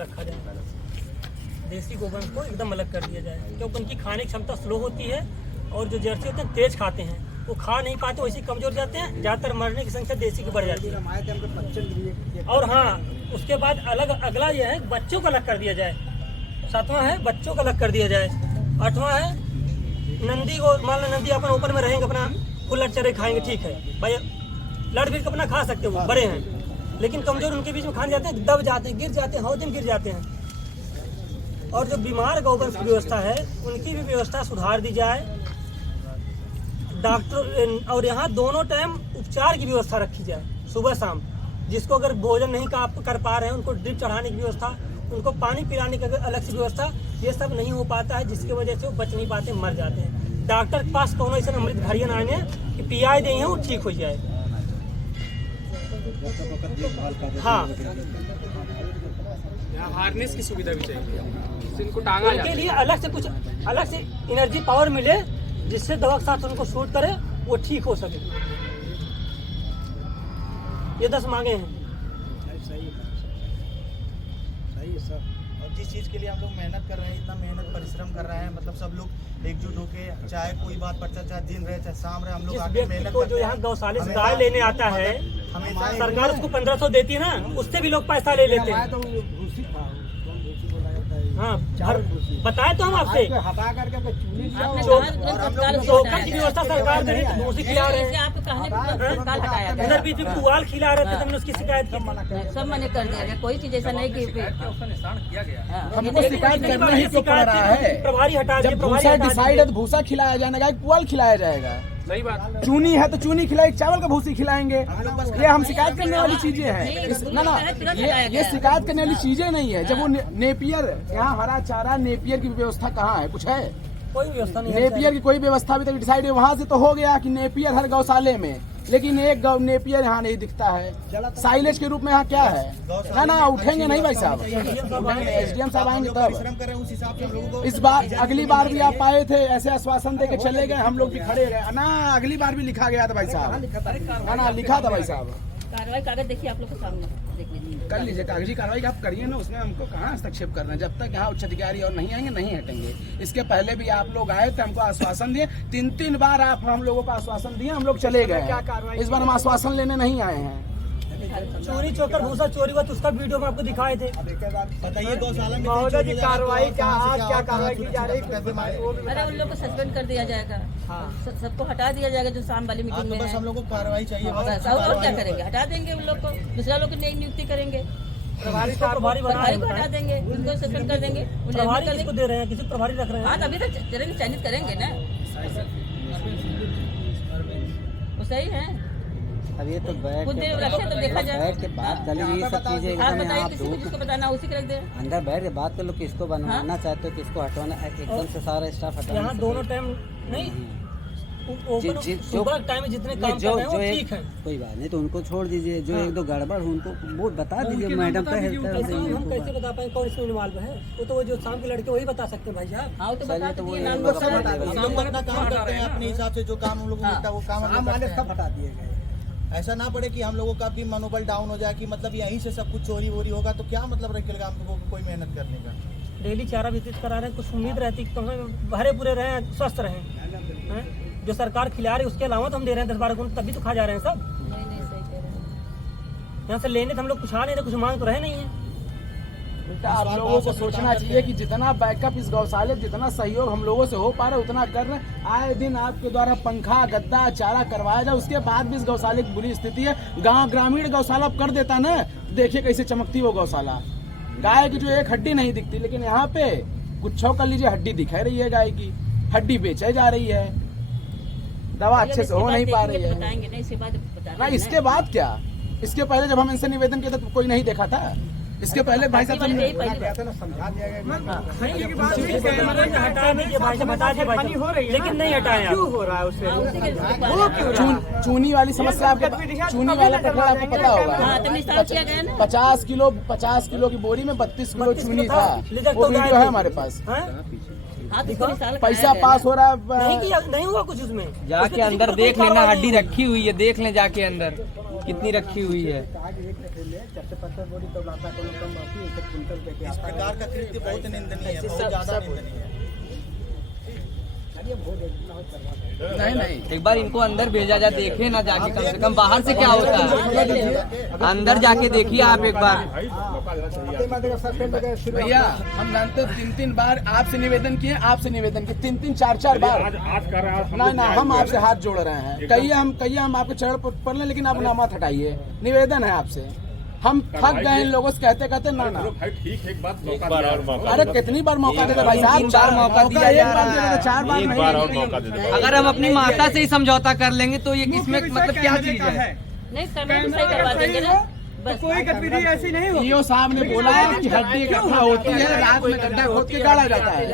रखा जाए, देसी गोवंश को एकदम अलग कर दिया जाए, क्योंकि उनकी खाने की क्षमता स्लो होती है और जो जर्सी होते हैं तेज खाते हैं, वो खा नहीं पाते, वैसे कमजोर जाते हैं, ज़्यादातर मरने की संख्या देसी की बढ़ जाती है। और हाँ, उसके बाद अगला ये है बच्चों को अलग कर दिया जाए, 7वां है बच्चों को अलग कर दिया जाए, 8वां है नंदी को, मान लो नंदी अपन ओपन में रहेंगे, अपना कुल्लड़ चरे खाएंगे, ठीक है भाई, लड़ भी अपना खा सकते हो, बड़े हैं, लेकिन कमजोर उनके बीच में खाने जाते हैं, दब जाते हैं, गिर जाते हैं, हौदे में गिर जाते हैं। और जो बीमार गौवंश की व्यवस्था है उनकी भी व्यवस्था सुधार दी जाए, डॉक्टर, और यहाँ दोनों टाइम उपचार की व्यवस्था रखी जाए, सुबह शाम, जिसको अगर भोजन नहीं कर पा रहे हैं उनको ड्रिप चढ़ाने की व्यवस्था, उनको पानी पिलाने की अलग से व्यवस्था, ये सब नहीं हो पाता है, जिसकी वजह से वो बच नहीं पाते, मर जाते हैं। डॉक्टर के पास कौन ऐसा अमृत घड़ियन आने कि पियाई दें वो ठीक हो जाए। हाँ, हार्नेस की सुविधा भी चाहिए, इनको टांगा उनके लिए अलग से एनर्जी पावर मिले, जिससे दवा के साथ उनको शूट करे, वो ठीक हो सके। ये 10 मांगे हैं। सही है सर। और जिस चीज़ के लिए हम लोग मेहनत कर रहे हैं, इतना मेहनत परिश्रम कर रहे हैं, मतलब सब लोग एकजुट होके, चाहे कोई बात पड़ता, चाहे दिन रहे चाहे शाम रहे, हम लोग आगे मेहनत को जो यहाँ गौशाले से गाय लेने आता है, सरकार उसको 1500 देती है ना, उससे भी लोग पैसा ले लेते हैं। हाँ, बताए तो हम आपसे, हटा करके चोकर की व्यवस्था सरकार करे, भूसी खिला रहे हैं, उधर बीच में पुआल खिला रहे थे, हमने उसकी शिकायत की, सब मैंने कर दिया, कोई चीज ऐसा नहीं की हमको शिकायत करना ही तो पड़ रहा है। प्रभारी हटा दिए, भूसा डिसाइड है तो भूसा खिलाया जाएगा, पुआल खिलाया जाएगा, सही बात। चूनी है तो चूनी खिलाएगी, चावल का भूसी खिलाएंगे, ये हम शिकायत करने वाली चीजें हैं ना, ये शिकायत करने वाली चीजें नहीं है। जब वो नेपियर, यहाँ हरा चारा नेपियर की व्यवस्था कहाँ है, कुछ है? कोई व्यवस्था नहीं है। नेपियर की कोई व्यवस्था अभी तक डिसाइड है, वहाँ से तो हो गया कि नेपियर हर गौशाले में, लेकिन एक नेपियर यहाँ नहीं दिखता है। साइलेज के रूप में यहाँ क्या है? ना उठेंगे नहीं भाई साहब, एसडीएम साहब आएंगे तब। इस बार अगली बार भी आप आए थे, ऐसे आश्वासन दे के चले गए, हम लोग भी खड़े रहे ना, अगली बार भी लिखा गया था भाई साहब, ना लिखा था भाई साहब। कार्रवाई कागज देखिए आप लोग के सामने, देख लीजिए, कर लीजिए कागजी कार्रवाई आप करिए ना, उसमें हमको कहाँ हस्तक्षेप करना है। जब तक यहाँ उच्च अधिकारी और नहीं आएंगे नहीं हटेंगे। इसके पहले भी आप लोग आए थे, हमको आश्वासन दिए, 3 बार आप हम लोगों को आश्वासन दिए, हम लोग चले गए। इस बार हम आश्वासन लेने नहीं आए हैं। चोरी चोकर भूसा चोरी हुआ तो उसका वीडियो में आपको दिखाए थे। बताइए गौशाला में महोदय जी कार्रवाई क्या, आज क्या कार्रवाई की जा रही है? अरे उन लोग को सस्पेंड कर दिया जाएगा, सबको हटा दिया जाएगा जो शाम वाली मीटिंग में बस हम लोग को कार्रवाई चाहिए, बस। और क्या करेंगे, हटा देंगे उन लोग को, दूसरा लोग की नई नियुक्ति करेंगे, प्रभारी को हटा देंगे, उनको सस्पेंड कर देंगे, प्रभारी किसको दे रहे हैं, किसी प्रभारी रख रहे हैं। हाँ, तभी तो चयनित करेंगे ना, वो सही है। अब ये तो बैठ खुद रखे तो देखा जाए, बैठ के बात कर लीजिए, ये सब चीजें आप बताइए किसी को जिसको बताना उसी को रख दे, अंदर बैठ के बात कर लो, किसको बनवाना चाहते हो, किसको हटवाना, एकदम से सारा स्टाफ हटाना। यहाँ दोनों टाइम नहीं, सुबह टाइम में जितने काम कर रहे हैं वो ठीक है, कोई बात नहीं, तो उनको छोड़ दीजिए, जो 1-2 गड़बड़ हो उनको वो बता दीजिए, मैडम पे हम कैसे बता पाए कौन इसमें इन्वॉल्व है, वो तो वो जो शाम के लड़के वही बता सकते हैं भाई साहब। हाँ, तो बता तो वो दीजिए, नाम हम अपना काम करते हैं अपने हिसाब से, जो काम हम लोग को मिलता है वो काम हम लोग सब हटा दिए गए। ऐसा ना पड़े कि हम लोगों का भी मनोबल डाउन हो जाए कि मतलब यहीं से सब कुछ चोरी वोरी होगा तो क्या मतलब रखेगा हम लोगों को कोई मेहनत करने का। डेली चारा वितरित करा रहे हैं, कुछ उम्मीद रहती कि भरे पूरे रहे, स्वस्थ रहे, जो सरकार खिला रही है उसके अलावा तो हम दे रहे हैं 10-12 गुण, तभी तो खा जा रहे हैं सब। नहीं सही कह रहे हैं। यहाँ से लेने तो हम लोग कुछ आ नहीं रहे, कुछ मांग तो रहे नहीं है। आप लोगों को सोचना चाहिए कि जितना बैकअप इस गौशाले, जितना सहयोग हम लोगों से हो पा रहा है उतना कर रहे हैं। आए दिन आपके द्वारा पंखा गद्दा चारा करवाया जाए, उसके बाद भी इस गौशाले की बुरी स्थिति है। गांव ग्रामीण गौशाला कर देता ना, देखिए कैसे चमकती वो गौशाला, गाय की जो एक हड्डी नहीं दिखती, लेकिन यहाँ पे कुछ कर लीजिए हड्डी दिखाई रही है, गाय की हड्डी बेचे जा रही है, दवा अच्छे से हो नहीं पा रही है ना। इसके बाद क्या, इसके पहले जब हम इनसे निवेदन किया था तो कोई नहीं देखा था, इसके पहले भाई साहब समझा लेकिन नहीं हटाया। क्यों हो रहा है उससे? चूनी वाली समस्या आपको, चूनी वाला प्रकरण आपको पता होगा। 50 किलो की बोरी में 32 किलो चूनी था, वो वीडियो है हमारे पास। पैसा पास हो रहा है, नहीं हुआ कुछ उसमें, जाके अंदर देख लेना, हड्डी रखी हुई है, देख लें जाके अंदर कितनी रखी हुई है। इस प्रकार का कृत्य बहुत निंदनीय है, बहुत ज्यादा निंदनीय है। नहीं एक बार इनको अंदर भेजा जाए, देखे ना जाके, कम से कम बाहर से क्या होता है, अंदर जाके देखिए आप एक बार। भैया हम जानते 3-3 बार आपसे निवेदन किए, आपसे निवेदन किए 3-3 4-4 बार। ना हम आपसे हाथ जोड़ रहे हैं, कहिए हम आपके चरण पड़ लें, लेकिन आप नामात हटाइए, निवेदन है आपसे। हम थक गए इन लोगों से कहते ना। ठीक, एक बार और मौका। अरे कितनी बार मौका देते भाई साहब, 4 मौका दिया जा रहा है, 4 बार एक बार और मौका दे दो। अगर हम अपनी माता से ही समझौता कर लेंगे तो ये इसमें मतलब क्या चीज है? नहीं करना तो सही करवा देंगे ना, बस कोई गतिविधि ऐसी नहीं होगी। ईओ साहब ने बोला है कि हड्डी इकट्ठा होती है, रात में गड्ढा खोद के गाड़ा जाता है।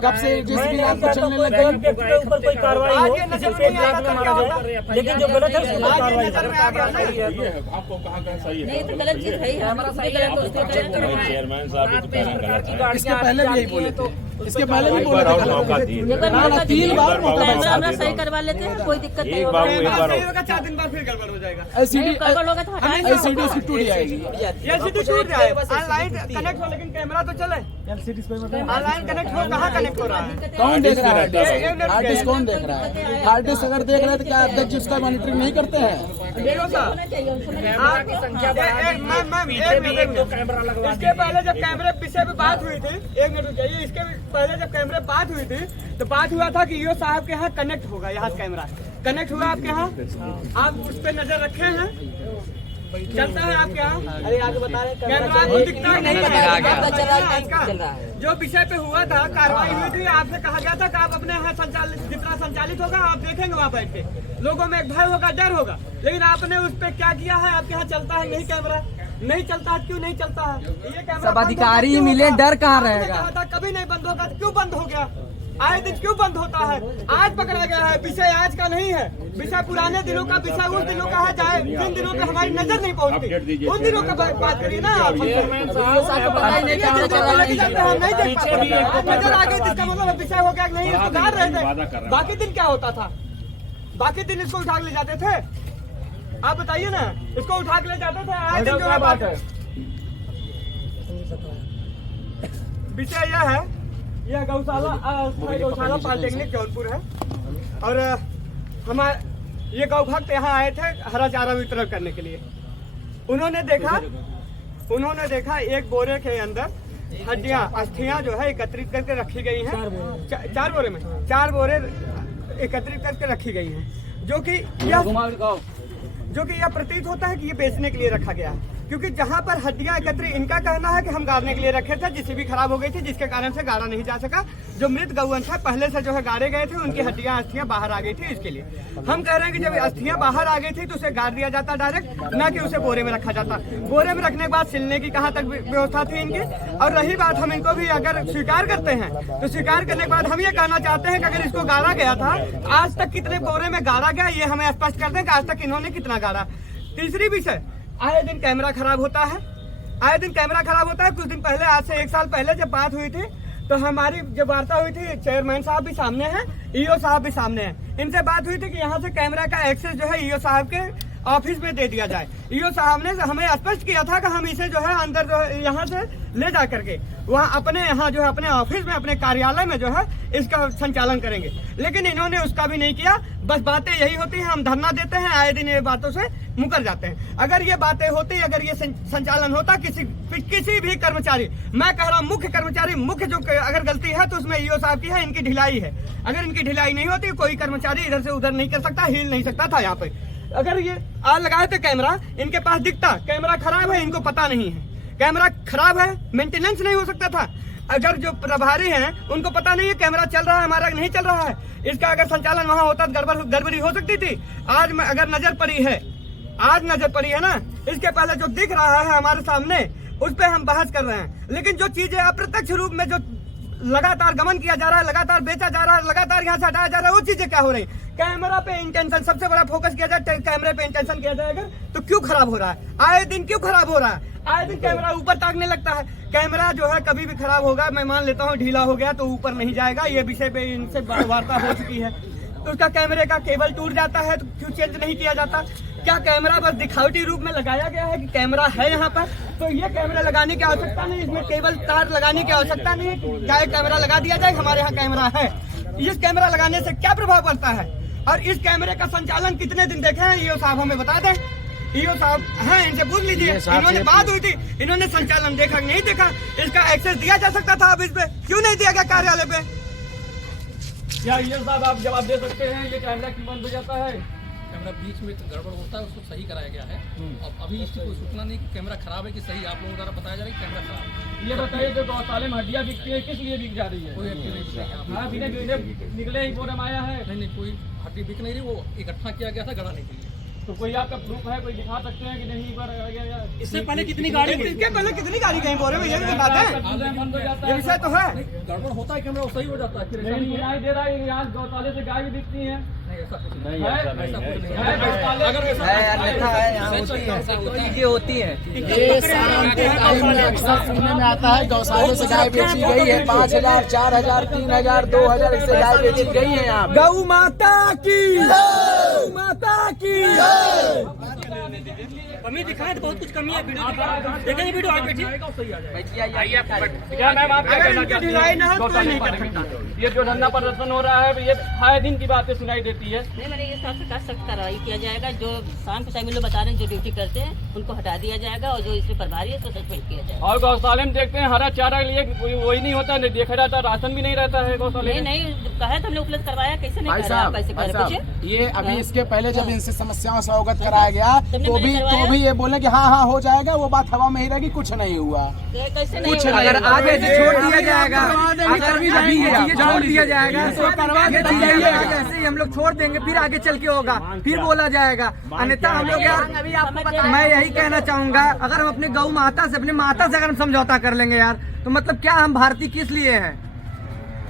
कब से जिस भी रात को चलने लग गई, व्यक्ति के ऊपर कोई कार्रवाई हो, किसी पेट लाख में मारा जाए, लेकिन जो गलत है उसको कार्रवाई हो। आपको कहाँ सही है? नहीं तो गलत चीज है ही, हमारा गलत तो उसको गलत करवाएं। चेयरमैन साहब ये तो कह रहे हैं गलत है। इसके पहले भी यही बोले थे, इसके पहले भी बोले एक बार और थे। मौका दिए। एक बार ना, मौका 3 बार मौका भाई कैमरा साहब हमरा सही करवा लेते हैं, कोई दिक्कत नहीं एक होगा। बार वो एक बार सही होगा, 4 दिन बाद फिर गड़बड़ हो जाएगा। एलसीडी गड़बड़ होगा तो हटा देंगे। एलसीडी उसकी टूट जाएगी। ये सीधी छूट जाए, ऑनलाइन कनेक्ट हो, लेकिन कैमरा तो चले। ऑनलाइन कनेक्ट हो, कहाँ कनेक्ट हो रहा है? कौन देख रहा है? एक आर्टिस्ट कौन देख रहा है? आर्टिस्ट अगर देख रहे हैं तो क्या अध्यक्ष उसका मॉनिटरिंग नहीं करते हैं? देखो साहब, होना चाहिए उनको नहीं। इसके पहले जब कैमरे विषय पे बात हुई थी, 1 मिनट रुकिए, इसके पहले जब कैमरे बात हुई थी तो बात हुआ था कि ईओ साहब के यहाँ कनेक्ट होगा, यहाँ कैमरा कनेक्ट हुआ आपके यहाँ, आप उस पर नजर रखे हैं, चलता है आपके यहाँ? अरे आगे बता रहे कैमरा आपको दिखता है नहीं? जो विषय पे हुआ था, कार्रवाई हुई थी, आपसे कहा गया था कि आप अपने यहाँ जितना संचालित होगा आप देखेंगे वहाँ बैठ के, लोगों में एक भय होगा, डर होगा, लेकिन आपने उस पे क्या किया है? आपके यहाँ चलता है नहीं कैमरा? नहीं चलता है, क्यों नहीं चलता है? ये कैमरा सब अधिकारी मिले, डर कहाँ रहेगा? कभी नहीं बंद होगा, क्यों बंद हो गया? आए दिन क्यों बंद होता है? आज पकड़ा गया है, विषय आज का नहीं है, विषय पुराने दिनों का, विषय उन दिनों का है जाए जिन दिनों पे हमारी नजर नहीं पहुंचती, उन दिनों का बात करिए ना आप। नहीं नजर आ गई, जिसका मतलब विषय हो गया नहीं, इसको गा रहे थे। बाकी दिन क्या होता था? बाकी दिन इसको उठा के ले जाते थे, आप बताइए ना, इसको उठा के ले जाते थे। आज दिन जो है बात है, विषय यह है, यह गौशाला पॉलिटेक्निक जौनपुर है, और हमारे ये गौ भक्त यहाँ आए थे हरा चारा वितरण करने के लिए। उन्होंने देखा एक बोरे के अंदर हड्डियाँ, अस्थियाँ जो है एकत्रित करके रखी गई हैं, 4 बोरे में 4 बोरे एकत्रित करके रखी गई हैं, जो कि यह प्रतीत होता है कि ये बेचने के लिए रखा गया है, क्योंकि जहाँ पर हड्डियाँ एकत्रित, इनका कहना है कि हम गाड़ने के लिए रखे थे, जिससे भी खराब हो गई थी, जिसके कारण से गाड़ा नहीं जा सका। जो मृत गौवंश है पहले से जो है गाड़े गए थे, उनकी हड्डियाँ अस्थियाँ बाहर आ गई थी, इसके लिए हम कह रहे हैं कि जब अस्थियाँ बाहर आ गई थी तो उसे गाड़ दिया जाता डायरेक्ट, ना कि उसे बोरे में रखा जाता। बोरे में रखने के बाद सिलने की कहाँ तक व्यवस्था थी इनकी? और रही बात, हम इनको भी अगर स्वीकार करते हैं तो स्वीकार करने के बाद हम ये कहना चाहते हैं कि अगर इसको गाड़ा गया था, आज तक कितने बोरे में गाड़ा गया ये हमें स्पष्ट कर दें कि आज तक इन्होंने कितना गाड़ा। तीसरी विषय, आए दिन कैमरा खराब होता है, आए दिन कैमरा खराब होता है। कुछ दिन पहले, आज से 1 साल पहले जब बात हुई थी तो हमारी जब वार्ता हुई थी, चेयरमैन साहब भी सामने हैं, ईओ साहब भी सामने हैं, इनसे बात हुई थी कि यहाँ से कैमरा का एक्सेस जो है ईओ साहब के ऑफिस में दे दिया जाए। ईओ साहब ने हमें स्पष्ट किया था कि हम इसे जो है अंदर जो है यहाँ से ले जा करके वहाँ अपने यहाँ जो है अपने ऑफिस में, अपने कार्यालय में जो है इसका संचालन करेंगे, लेकिन इन्होंने उसका भी नहीं किया। बस बातें यही होती हैं, हम धरना देते हैं, आए दिन ये बातों से मुकर जाते हैं। अगर ये बातें होती, अगर ये संचालन होता, किसी भी कर्मचारी, मैं कह रहा हूँ मुख्य कर्मचारी, मुख्य जो अगर गलती है तो उसमें ईओ साहब की है, इनकी ढिलाई है। अगर इनकी ढिलाई नहीं होती, कोई कर्मचारी इधर से उधर नहीं कर सकता, हिल नहीं सकता था यहाँ पे। अगर ये आज लगाए थे कैमरा, इनके पास दिखता कैमरा खराब है, इनको पता नहीं है कैमरा खराब है, मेंटेनेंस नहीं हो सकता था। अगर जो प्रभारी हैं उनको पता नहीं है कैमरा चल रहा है, हमारा नहीं चल रहा है, इसका अगर संचालन वहाँ होता तो गड़बड़ी हो सकती थी। आज अगर नजर पड़ी है, आज नजर पड़ी है ना, इसके पहले जो दिख रहा है हमारे सामने उस पर हम बहस कर रहे हैं, लेकिन जो चीजें अप्रत्यक्ष रूप में जो लगातार गमन किया जा रहा है, लगातार बेचा जा रहा है, लगातार यहाँ से हटाया जा रहा है, वो चीजें क्या हो रही? कैमरा पे इंटेंशन, सबसे बड़ा फोकस किया जाए, कैमरे पे इंटेंशन किया जाएगा तो क्यों खराब हो रहा है? आए दिन क्यों खराब हो रहा है? आए दिन कैमरा ऊपर ताकने लगता है। कैमरा जो है कभी भी खराब होगा, मैं मान लेता हूँ ढीला हो गया तो ऊपर नहीं जाएगा, ये विषय पे इनसे वार्ता हो चुकी है। तो उसका कैमरे का केबल टूट जाता है तो क्यों चेंज नहीं किया जाता? क्या कैमरा बस दिखावटी रूप में लगाया गया है कि कैमरा है यहाँ पर? तो ये कैमरा लगाने की आवश्यकता नहीं, इसमें केबल तार लगाने की आवश्यकता नहीं है। चाहे कैमरा लगा दिया जाए, हमारे यहाँ कैमरा है। इस कैमरा लगाने से क्या प्रभाव पड़ता है और इस कैमरे का संचालन कितने दिन देखे हैं, ईओ साहब हमें बता दें। ईओ साहब हैं, इनसे पूछ लीजिए। इन्होंने बात हुई थी, इन्होंने संचालन देखा नहीं देखा? इसका एक्सेस दिया जा सकता था, अब इस पे क्यों नहीं दिया गया कार्यालय पे? क्या ईओ साहब आप जवाब दे सकते हैं, ये कैमरा क्यों बंद हो जाता है? कैमरा बीच में गड़बड़ होता है, उसको सही कराया गया है। अब अभी इसकी कोई सूचना नहीं कि कैमरा खराब है कि सही, आप लोगों द्वारा बताया जा रहा है कि कैमरा खराब है। ये बताइए, जो गौशाले में हड्डियाँ बिकती है, किस लिए बिक जा रही है? कोई हड्डी नहीं बिक रही है। हाँ, बिना निकले ही बोरम आया है। नहीं, कोई हड्डी बिक नहीं रही, वो इकट्ठा किया गया था गड़ाने के लिए। तो कोई आपका प्रूफ है, कोई दिखा सकते हैं कि नहीं पर इससे पहले कितनी गाड़ी इसके पहले कितनी गाड़ी कहीं बोरे में, ये भी दिखाते हैं। बंद हो जाता ये है। विषय तो है। गड़बड़ होता है कैमरा, वो सही हो जाता है। फिर ऐसा नहीं नहीं है। सुनाई दे रहा है, यहाँ गौशाले से गाय भी दिखती है। नहीं, ऐसा कुछ है? नहीं है। ऐसा कुछ नहीं है। अगर वैसा अन्यथा है, यहाँ होती है, चीजें होती है। ये शाम के टाइम में अक्सर सुनने में आता है गौशाले से गाय बेची गई है, 5,000, 4,000, 3,000, 2,000 इससे गाय बेची गई है यहाँ। गौ माता की, गौ माता की। कमी दिखाए तो बहुत कुछ कमी है, वीडियो दिखाए, देखेंगे वीडियो आगे बैठिए। क्या मैम आप क्या अगर कहना इनकी चाहती ढिलाई ना हैं हो तो गौशाले नहीं के कर बारे में? सकता। ये जो धरना प्रदर्शन हो रहा है, ये आए दिन की बातें सुनाई देती है। नहीं, मैंने ये साफ से सख्त कार्रवाई किया जाएगा। जो शाम के टाइम में लोग बता रहे हैं, जो ड्यूटी करते हैं उनको हटा दिया जाएगा और जो इसमें प्रभारी है उसको सस्पेंड किया जाएगा। और गौशाले में देखते हैं हरा चारा के लिए वही नहीं होता, नहीं देखा जाता, राशन भी नहीं रहता है गौशाले में। नहीं, कहा है तो हमने उपलब्ध करवाया, कैसे नहीं भाई करा? साहब, कैसे भाई कर साहब, पूछे? ये अभी इसके पहले जब इनसे समस्याओं से अवगत कराया गया तुमने तो मुझे करवाया? भी ये बोले कि हाँ हाँ हो जाएगा, वो बात हवा में ही रहेगी, कुछ नहीं हुआ। कैसे नहीं कुछ होगा? अगर आज ऐसे छोड़ दिया जाएगा, अगर अभी ये छोड़ दिया जाएगा तो ये चीजें ऐसे ही हम लोग छोड़ देंगे, फिर आगे चल के होगा, फिर बोला जाएगा। अन्यथा हम लोग यार, मैं यही कहना चाहूंगा, अगर हम अपने गौ माता से, अपनी माता से अगर हम समझौता कर लेंगे यार, तो मतलब क्या हम भारतीय किस लिए हैं?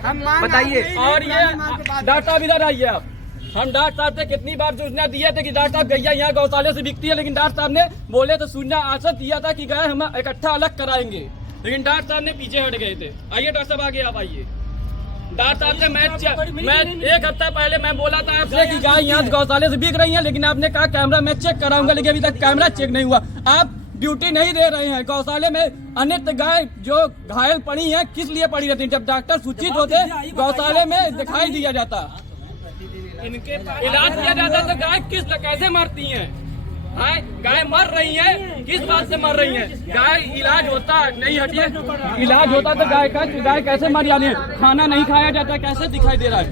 हम मान बताइए। रहे हैं, और ये ये मान के बात डॉक्टर साहब इधर आइए आप। हम डॉक्टर साहब से कितनी बार सूचना दिए थे कि डॉक्टर साहब गैया यहाँ गौशाले से बिकती है, लेकिन डॉक्टर साहब ने बोले तो सूचना आशा दिया था कि गाय हम इकट्ठा अलग कराएंगे, लेकिन डॉक्टर साहब ने पीछे हट गए थे। आइए डॉक्टर साहब, आगे आप आइए। डॉक्टर साहब से मैं एक हफ्ता पहले मैं बोला था आपसे कि गाय यहाँ गौशाले से बिक रही है, लेकिन आपने कहा कैमरा मैं चेक कराऊंगा, लेकिन अभी तक कैमरा चेक नहीं हुआ। आप ड्यूटी नहीं दे रहे हैं। गौशाले में अन्य गाय जो घायल पड़ी है, किस लिए पड़ी रहती है? जब डॉक्टर सूचित होते गौशाले में दिखाई दिया जाता, इलाज किया जाता, तो गाय कैसे मरती हैं? गाय मर रही है, किस बात से मर रही है? गाय इलाज होता नहीं, हटिए, इलाज होता तो गाय कैसे मर जानी है? खाना नहीं खाया जाता, कैसे दिखाई दे रहा है?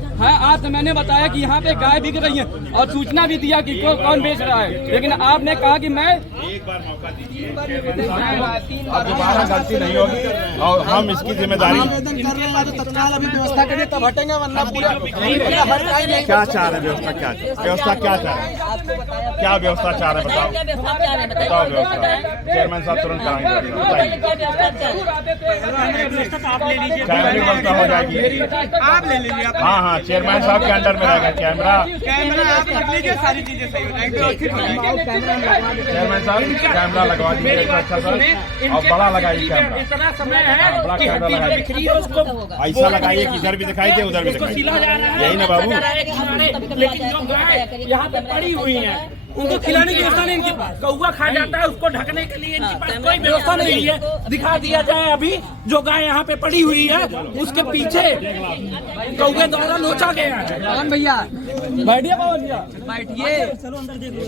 आज तो मैंने बताया कि यहाँ पे गाय बिक रही है और सूचना भी दिया कि कौन बेच रहा है, लेकिन आपने कहा कि मैं एक बार मौका दीजिए, अब दोबारा गलती नहीं होगी और हम इसकी जिम्मेदारी। आवेदन कर रहे हैं तो तत्काल अभी व्यवस्था करिए, तब हटेंगे, वरना पूरा क्या चाह रहे व्यवस्था, क्या व्यवस्था क्या चाह रहे हैं? क्या व्यवस्था चाह रहे हैं बताओ, क्या व्यवस्था क्या है बताइए? बताओ व्यवस्था। चेयरमैन साहब तुरंत कराएंगे, बताइए। क्या व्यवस्था क्या है? व्यवस्था तो आप ले लीजिए, कैमरे की व्यवस्था हो जाएगी। आप ले लीजिए। आप हाँ हाँ, चेयरमैन साहब के अंडर में रहेगा कैमरा। कैमरा आप रख लीजिए, सारी चीजें सही हो जाएंगी, व्यवस्थित हो जाएंगी। चेयरमैन साहब कैमरा लगवा दीजिए अच्छा सा, और बड़ा लगाइए कैमरा, इतना समय है बड़ा कि कैमरा हड्डी लगाइए, बिखरी है, उसको ऐसा लगाइए कि इधर भी दिखाई दे उधर भी दिखाई सिला दे। जा रहा है, यही ना बाबू, लेकिन जो गाय यहाँ पे पड़ी हुई है उनको खिलाने की व्यवस्था नहीं इनके पास। कौवा खा जाता है, उसको ढकने के लिए इनके पास कोई व्यवस्था नहीं है। दिखा दिया जाए, अभी जो गाय यहाँ पे पड़ी हुई है उसके पीछे कौवे द्वारा नोचा गया है। कौन भैया? बैठिए पवन भैया, बैठिए। चलो अंदर देखो।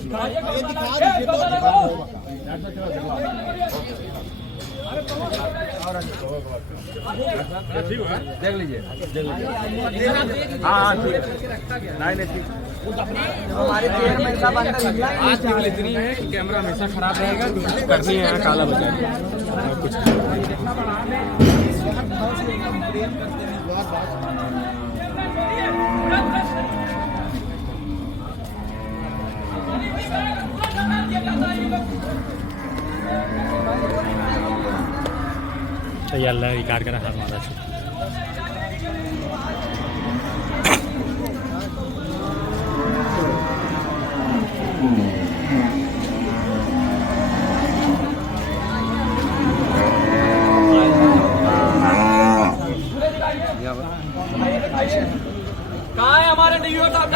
देख लीजिए। हाँ हाँ ठीक है, नहीं ठीक। हमारे चेयरमैन साहब अंदर आज केवल इतनी है कि कैमरा हमेशा खराब रहेगा, कुछ करनी है यहाँ काला बजाएगा कुछ। अल्लाह विकार करा हाथ मारा से। कहाँ है हमारे डीओ साहब?